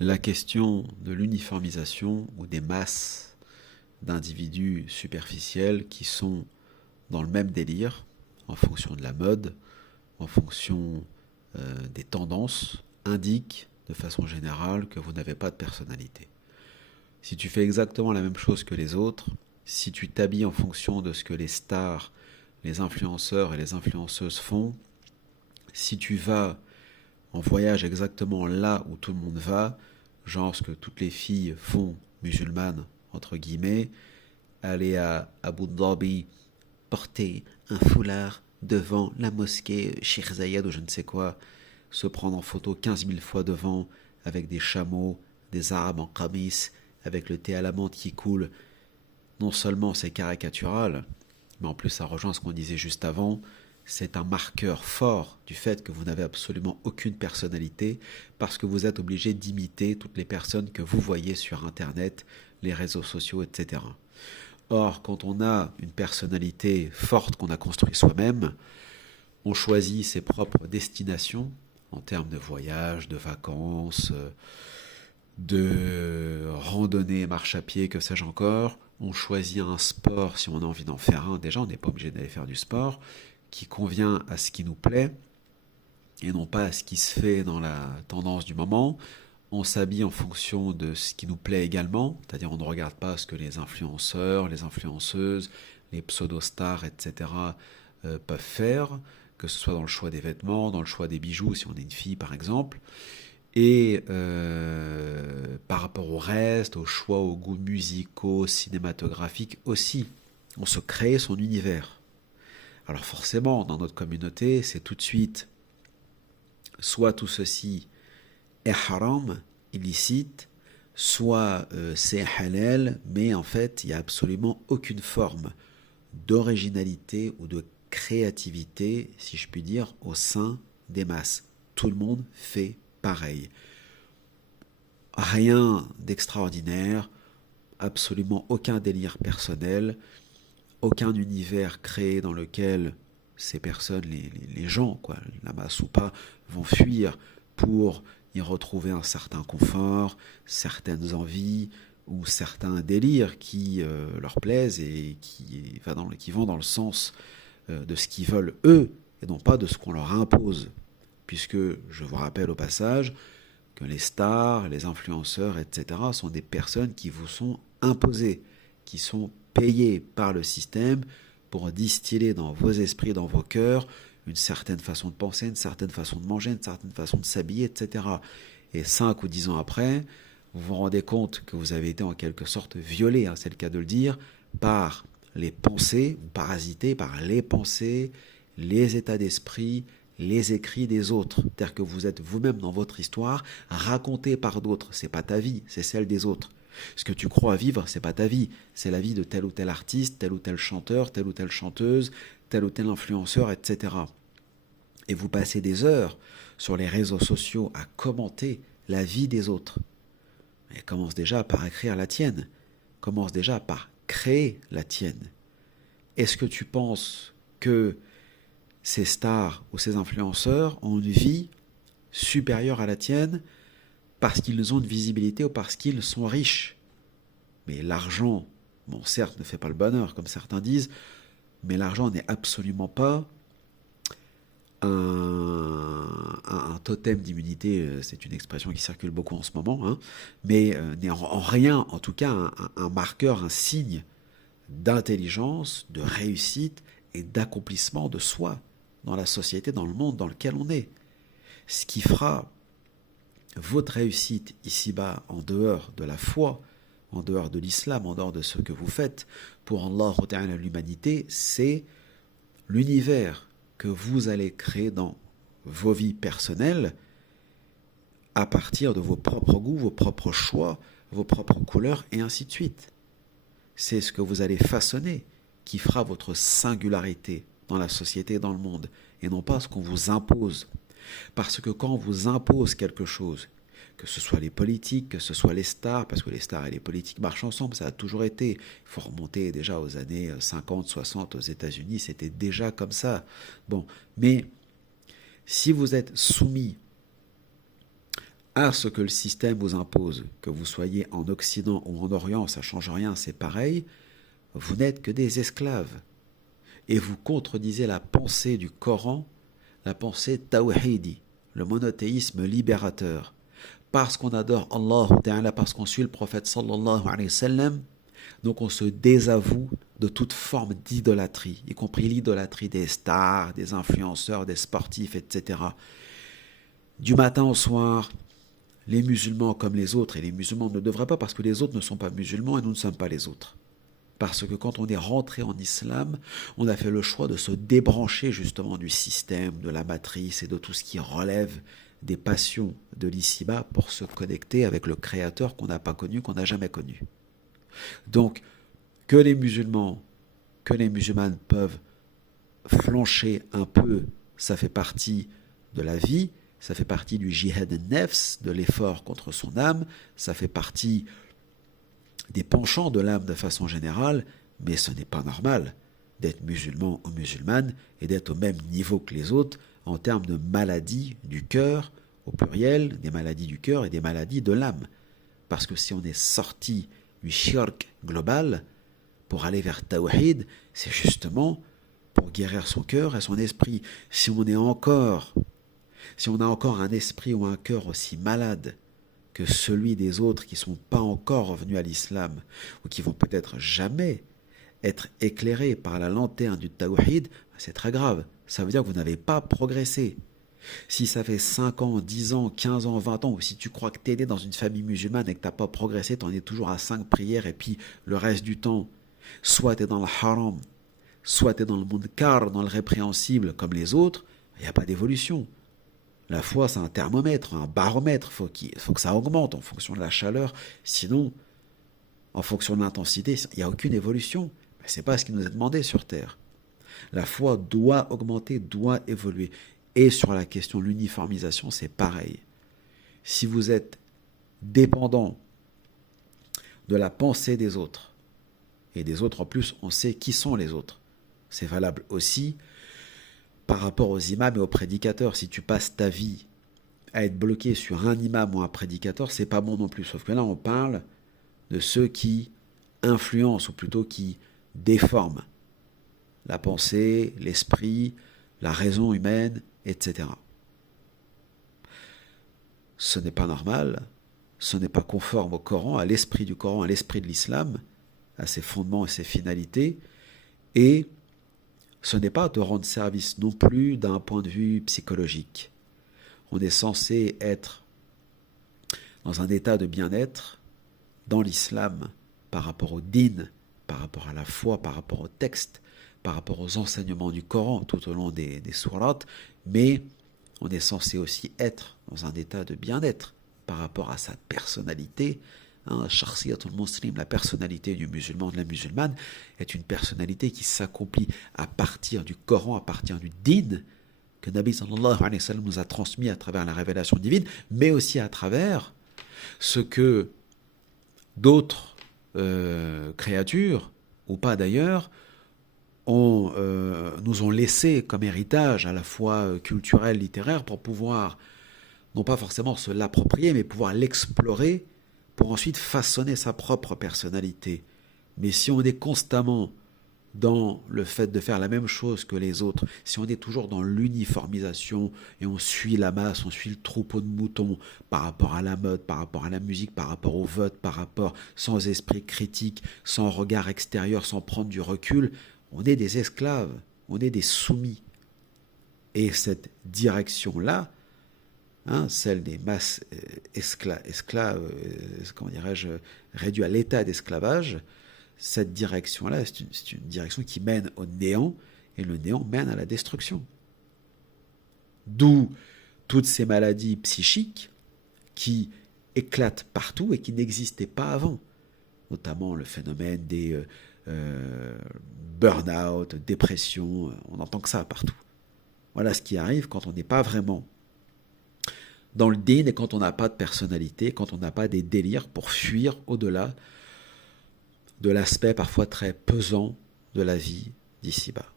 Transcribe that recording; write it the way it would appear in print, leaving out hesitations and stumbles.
la question de l'uniformisation ou des masses d'individus superficiels qui sont dans le même délire, en fonction de la mode, en fonction des tendances, indique de façon générale que vous n'avez pas de personnalité. Si tu fais exactement la même chose que les autres, si tu t'habilles en fonction de ce que les stars, les influenceurs et les influenceuses font, si tu vas en voyage exactement là où tout le monde va, genre ce que toutes les filles font musulmanes, entre guillemets, aller à Abu Dhabi, porter un foulard devant la mosquée Sheikh Zayed ou je ne sais quoi, se prendre en photo 15 000 fois devant avec des chameaux, des arabes en qamis, avec le thé à la menthe qui coule. Non seulement c'est caricatural, mais en plus ça rejoint ce qu'on disait juste avant, c'est un marqueur fort du fait que vous n'avez absolument aucune personnalité parce que vous êtes obligé d'imiter toutes les personnes que vous voyez sur Internet, les réseaux sociaux, etc. Or, quand on a une personnalité forte qu'on a construite soi-même, on choisit ses propres destinations en termes de voyage, de vacances, de randonnée, marche à pied, que sais-je encore. On choisit un sport si on a envie d'en faire un. Déjà, on n'est pas obligé d'aller faire du sport qui convient à ce qui nous plaît et non pas à ce qui se fait dans la tendance du moment. On s'habille en fonction de ce qui nous plaît également, c'est-à-dire on ne regarde pas ce que les influenceurs, les influenceuses, les pseudo-stars, etc. Peuvent faire, que ce soit dans le choix des vêtements, dans le choix des bijoux, si on est une fille par exemple, et par rapport au reste, aux choix, aux goûts musicaux, cinématographiques aussi. On se crée son univers. Alors forcément, dans notre communauté, c'est tout de suite soit tout ceci est haram, illicite, soit c'est halal, mais en fait, il n'y a absolument aucune forme d'originalité ou de créativité, si je puis dire, au sein des masses. Tout le monde fait pareil. Rien d'extraordinaire, absolument aucun délire personnel, aucun univers créé dans lequel ces personnes, les gens, quoi, la masse ou pas, vont fuir pour y retrouver un certain confort, certaines envies ou certains délires qui leur plaisent et qui vont dans le sens de ce qu'ils veulent eux et non pas de ce qu'on leur impose. Puisque, je vous rappelle au passage, que les stars, les influenceurs, etc. sont des personnes qui vous sont imposées, qui sont payées par le système pour distiller dans vos esprits, dans vos cœurs, une certaine façon de penser, une certaine façon de manger, une certaine façon de s'habiller, etc. Et 5 ou 10 ans après, vous vous rendez compte que vous avez été en quelque sorte violé, hein, c'est le cas de le dire, par les pensées, ou parasité par les pensées, les états d'esprit, les écrits des autres. C'est-à-dire que vous êtes vous-même dans votre histoire, racontée par d'autres. C'est pas ta vie, c'est celle des autres. Ce que tu crois vivre, c'est pas ta vie, c'est la vie de tel ou tel artiste, tel ou tel chanteur, telle ou telle chanteuse, tel ou tel influenceur, etc. Et vous passez des heures sur les réseaux sociaux à commenter la vie des autres. Et commence déjà par écrire la tienne. Commence déjà par créer la tienne. Est-ce que tu penses que ces stars ou ces influenceurs ont une vie supérieure à la tienne parce qu'ils ont une visibilité ou parce qu'ils sont riches? Mais l'argent, bon certes ne fait pas le bonheur comme certains disent, mais l'argent n'est absolument pas un totem d'immunité, c'est une expression qui circule beaucoup en ce moment, hein, mais n'est en rien en tout cas un marqueur, un signe d'intelligence, de réussite et d'accomplissement de soi dans la société, dans le monde dans lequel on est. Ce qui fera votre réussite ici-bas, en dehors de la foi, en dehors de l'islam, en dehors de ce que vous faites pour Allah Ta'ala l'humanité, c'est l'univers que vous allez créer dans vos vies personnelles à partir de vos propres goûts, vos propres choix, vos propres couleurs et ainsi de suite. C'est ce que vous allez façonner qui fera votre singularité dans la société et dans le monde, et non pas ce qu'on vous impose. Parce que quand on vous impose quelque chose, que ce soit les politiques, que ce soit les stars, parce que les stars et les politiques marchent ensemble, ça a toujours été. Il faut remonter déjà aux années 50, 60 aux États-Unis, c'était déjà comme ça. Bon, mais si vous êtes soumis à ce que le système vous impose, que vous soyez en Occident ou en Orient, ça ne change rien, c'est pareil, vous n'êtes que des esclaves. Et vous contredisez la pensée du Coran, la pensée tawhidi, le monothéisme libérateur. Parce qu'on adore Allah Ta'ala, parce qu'on suit le prophète sallallahu alayhi wa sallam, donc on se désavoue de toute forme d'idolâtrie, y compris l'idolâtrie des stars, des influenceurs, des sportifs, etc. Du matin au soir, les musulmans comme les autres, et les musulmans ne devraient pas parce que les autres ne sont pas musulmans et nous ne sommes pas les autres. Parce que quand on est rentré en islam, on a fait le choix de se débrancher justement du système, de la matrice et de tout ce qui relève des passions de l'ici-bas pour se connecter avec le Créateur qu'on n'a pas connu, qu'on n'a jamais connu. Donc, que les musulmans, que les musulmanes peuvent flancher un peu, ça fait partie de la vie, ça fait partie du jihad nefs, de l'effort contre son âme, ça fait partie des penchants de l'âme de façon générale, mais ce n'est pas normal d'être musulman ou musulmane et d'être au même niveau que les autres en termes de maladies du cœur, au pluriel, des maladies du cœur et des maladies de l'âme. Parce que si on est sorti du shirk global pour aller vers Tawhid, c'est justement pour guérir son cœur et son esprit. Si on a encore un esprit ou un cœur aussi malade que celui des autres qui ne sont pas encore revenus à l'islam ou qui vont peut-être jamais être éclairés par la lanterne du Tawhid, c'est très grave. Ça veut dire que vous n'avez pas progressé. Si ça fait 5 ans, 10 ans, 15 ans, 20 ans, ou si tu crois que tu es né dans une famille musulmane et que tu n'as pas progressé, tu en es toujours à 5 prières et puis le reste du temps, soit tu es dans le haram, soit tu es dans le munkar, dans le répréhensible comme les autres, il n'y a pas d'évolution. La foi, c'est un thermomètre, un baromètre, il faut que ça augmente en fonction de la chaleur, sinon, en fonction de l'intensité, il n'y a aucune évolution. Ce n'est pas ce qui nous est demandé sur Terre. La foi doit augmenter, doit évoluer. Et sur la question de l'uniformisation, c'est pareil. Si vous êtes dépendant de la pensée des autres, et des autres en plus, on sait qui sont les autres. C'est valable aussi par rapport aux imams et aux prédicateurs. Si tu passes ta vie à être bloqué sur un imam ou un prédicateur, c'est pas bon non plus. Sauf que là, on parle de ceux qui influencent, ou plutôt qui déforment la pensée, l'esprit, la raison humaine, etc. Ce n'est pas normal, ce n'est pas conforme au Coran, à l'esprit du Coran, à l'esprit de l'islam, à ses fondements et ses finalités, et ce n'est pas de rendre service non plus d'un point de vue psychologique. On est censé être dans un état de bien-être dans l'islam par rapport au din, par rapport à la foi, par rapport au texte, par rapport aux enseignements du Coran tout au long des sourates, mais on est censé aussi être dans un état de bien-être par rapport à sa personnalité. Shakhsiyatul muslim, la personnalité du musulman, de la musulmane, est une personnalité qui s'accomplit à partir du Coran, à partir du din que Nabi sallallahu alayhi wa sallam nous a transmis à travers la révélation divine, mais aussi à travers ce que d'autres créatures, ou pas d'ailleurs, nous ont laissé comme héritage à la fois culturel, littéraire, pour pouvoir, non pas forcément se l'approprier, mais pouvoir l'explorer pour ensuite façonner sa propre personnalité. Mais si on est constamment dans le fait de faire la même chose que les autres, si on est toujours dans l'uniformisation et on suit la masse, on suit le troupeau de moutons par rapport à la mode, par rapport à la musique, par rapport au vote, par rapport sans esprit critique, sans regard extérieur, sans prendre du recul, on est des esclaves, on est des soumis. Et cette direction-là, celle des masses esclaves, comment dirais-je, réduits à l'état d'esclavage, cette direction-là, c'est une direction qui mène au néant, et le néant mène à la destruction. D'où toutes ces maladies psychiques qui éclatent partout et qui n'existaient pas avant, notamment le phénomène des burn-out, dépression, on n'entend que ça partout. Voilà ce qui arrive quand on n'est pas vraiment dans le din et quand on n'a pas de personnalité, quand on n'a pas des délires pour fuir au-delà de l'aspect parfois très pesant de la vie d'ici-bas.